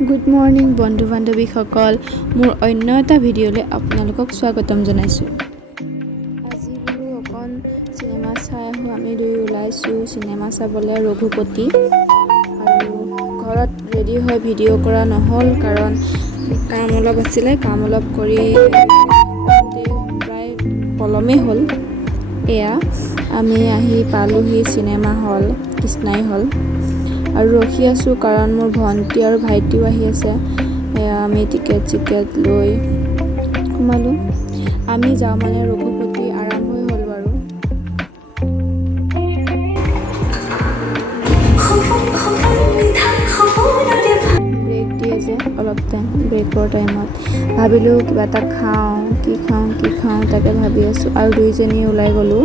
Good morning বন্ধু বান্ধৱীসকল, মোৰ অন্য এটা ভিডিঅ'লৈ আপোনালোকক স্বাগতম জনাইছোঁ। আজি বোলো অকণ চিনেমা চাই আহোঁ। আমি দুয়ো ওলাইছোঁ চিনেমা চাবলৈ ৰঘুপতি। আৰু ঘৰত ৰেডি হৈ ভিডিঅ' কৰা নহ'ল, কাৰণ কাম অলপ আছিলে। কাম অলপ কৰি প্ৰায় পলমেই হ'ল। এয়া আমি আহি পালোহি চিনেমা হল, কৃষ্ণাই হল। আৰু ৰখি আছোঁ কাৰণ মোৰ ভণ্টি আৰু ভাইটিও আহি আছে। আমি টিকেট লৈ সোমালোঁ। আমি যাওঁ মানে ৰঘুপতি আৰম্ভই হ'ল বাৰু। ব্ৰেক দিয়ে যে অলপ টাইম, ব্ৰেকৰ টাইমত ভাবিলোঁ কিবা এটা খাওঁ, কি খাওঁ তাকে ভাবি আছোঁ। আৰু দুইজনী ওলাই গ'লোঁ,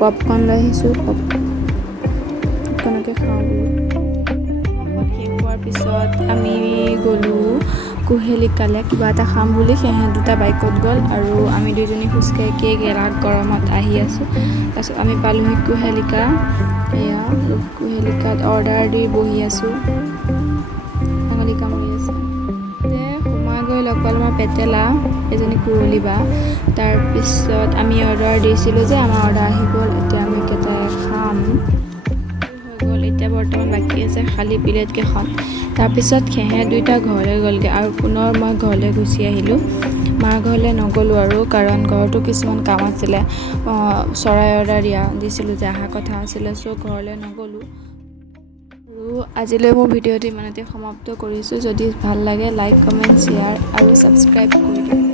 পপকৰ্ণ লৈ আহিছোঁ, পপকৰ্ণকে খাওঁ বোলো। শেষ হোৱাৰ পিছত আমি গ'লোঁ কুহেলিকালৈ কিবা এটা খাম বুলি। সেহেঁত দুটা বাইকত গ'ল আৰু আমি দুইজনী খোজকাঢ়ি গেলা গৰমত আহি আছোঁ। তাৰপিছত আমি পালোঁহি কুহেলিকা। এয়া কুহেলিকাত অৰ্ডাৰ দি বহি আছোঁ, আঙুলি কামুৰি আছে। সোমাই গৈ লগ পালোঁ আমাৰ পেটেলা, এজনী কুঁৱলী বা। তাৰপিছত আমি অৰ্ডাৰ দিছিলোঁ যে আমাৰ অৰ্ডাৰ আহি গ'ল। এতিয়া আমি কেইটাই খাম হৈ গ'ল। এতিয়া বৰ্তমান বাকী আছে খালী প্লেট কেইখন। তাৰপিছত সেহেঁত দুইটা ঘৰলৈ গ'লগৈ আৰু পুনৰ মই ঘৰলৈ গুচি আহিলোঁ। মাৰ ঘৰলৈ নগ'লোঁ আৰু, কাৰণ ঘৰতো কিছুমান কাম আছিলে। চৰাই অৰ্ডাৰ দিছিলোঁ যে অহা কথা আছিলে, চ' ঘৰলৈ নগ'লোঁ। আৰু আজিলৈ মোৰ ভিডিঅ'টো ইমানতে সমাপ্ত কৰিছোঁ। যদি ভাল লাগে লাইক, কমেণ্ট, শ্বেয়াৰ আৰু ছাবস্ক্ৰাইব কৰি দিব।